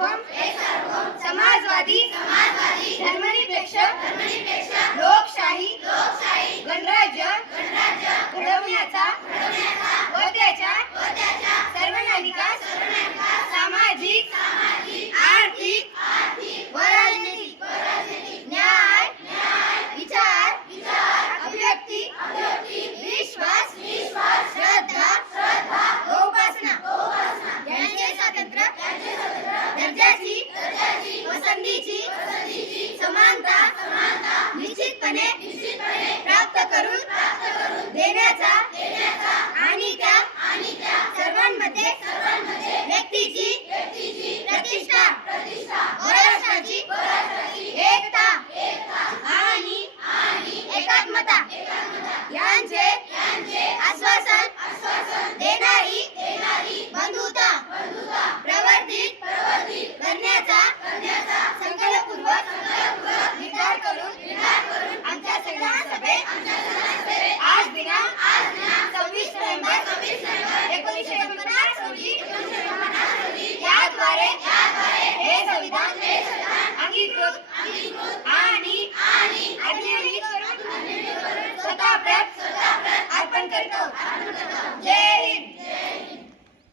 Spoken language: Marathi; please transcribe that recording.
समाजवादी धर्मनिरपेक्ष लोकशाही गणराज्य घडवण्याचा व त्याच्या सर्वांगीण विकास सामाजिक आर्थिक व राजनैतिक न्याय विचार अभिव्यक्ती विश्वास श्रद्धा व उपासना यांचे स्वातंत्र्य दर्जाची व संधीची समानता निश्चितपणे प्राप्त करून देण्याचा आणि त्या सर्वांमध्ये